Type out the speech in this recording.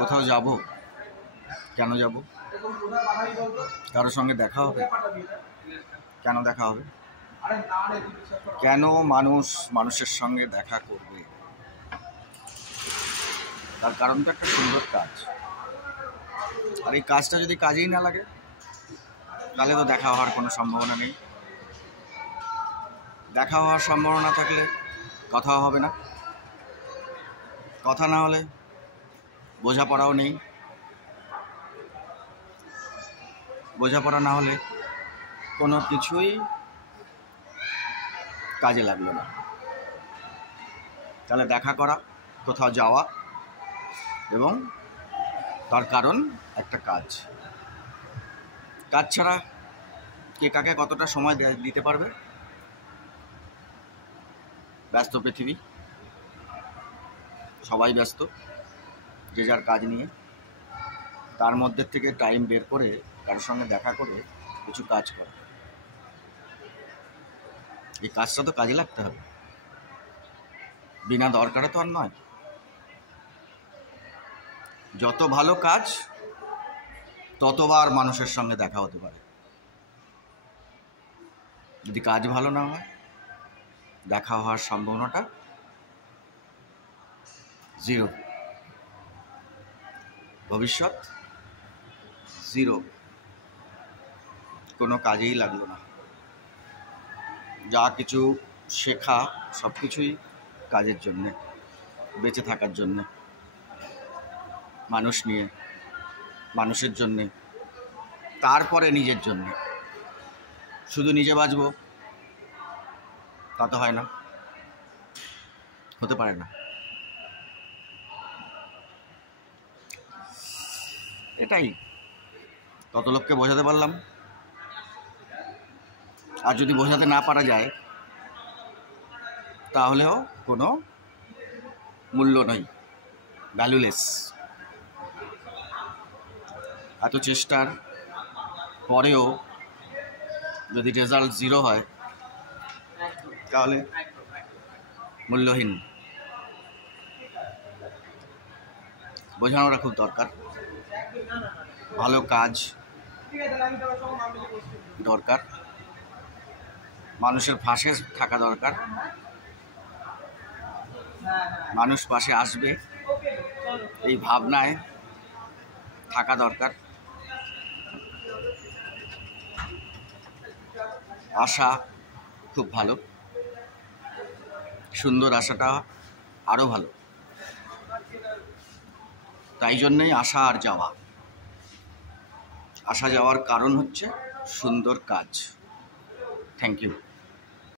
কোথাও যাব, কেন যাব? কারোর সঙ্গে দেখা হবে, কেন দেখা হবে? কেন মানুষ মানুষের সঙ্গে দেখা করবে? তার কারণ তো একটা সুন্দর কাজ। আর এই কাজটা যদি কাজেই না লাগে তাহলে তো দেখা হওয়ার কোনো সম্ভাবনা নেই। দেখা হওয়ার সম্ভাবনা থাকলে কথাও হবে না, কথা না হলে বোঝাপড়াও নেই, বোঝাপড়া না হলে কোনো কিছুই কাজে লাগলো না। তাহলে দেখা করা, কোথাও যাওয়া, এবং তার কারণ একটা কাজ। কাজ ছাড়া কে কাকে কতটা সময় দিতে পারবে? ব্যস্ত পৃথিবী, সবাই ব্যস্ত যে যার কাজ নিয়ে। তার মধ্যে থেকে টাইম বের করে কারোর সঙ্গে দেখা করে কিছু কাজ করা, এই কাজটা তো কাজে লাগতে হবে, বিনা দরকারে তো আর নয়। যত ভালো কাজ ততবার মানুষের সঙ্গে দেখা হতে পারে। যদি কাজ ভালো না হয়, দেখা হওয়ার সম্ভাবনাটা জিরো, ভবিষ্যৎ জিরো, কোনো কাজেই লাগলো না। যা কিছু শেখা সব কিছুই কাজের জন্যে, বেঁচে থাকার জন্যে, মানুষ নিয়ে, মানুষের জন্যে, তারপরে নিজের জন্যে। শুধু নিজে বাঁচবো তা তো হয় না, হতে পারে না। এটাই কত লোককে বোঝাতে পারলাম। আর যদি বোঝাতে না পারা যায় তাহলেও কোনো মূল্য নেই, ভ্যালুলেস। এত চেষ্টার পরেও যদি রেজাল্ট জিরো হয় তাহলে মূল্যহীন। বোঝানোটা খুব দরকার। ভালো কাজ দরকার, মানুষের পাশে থাকা দরকার, মানুষ পাশে আসবে এই ভাবনায় থাকা দরকার। আশা খুব ভালো, সুন্দর আশাটা আরও ভালো। তাই জন্যই আসা আর যাওয়া। আসা যাওয়ার কারণ হচ্ছে সুন্দর কাজ। Thank you.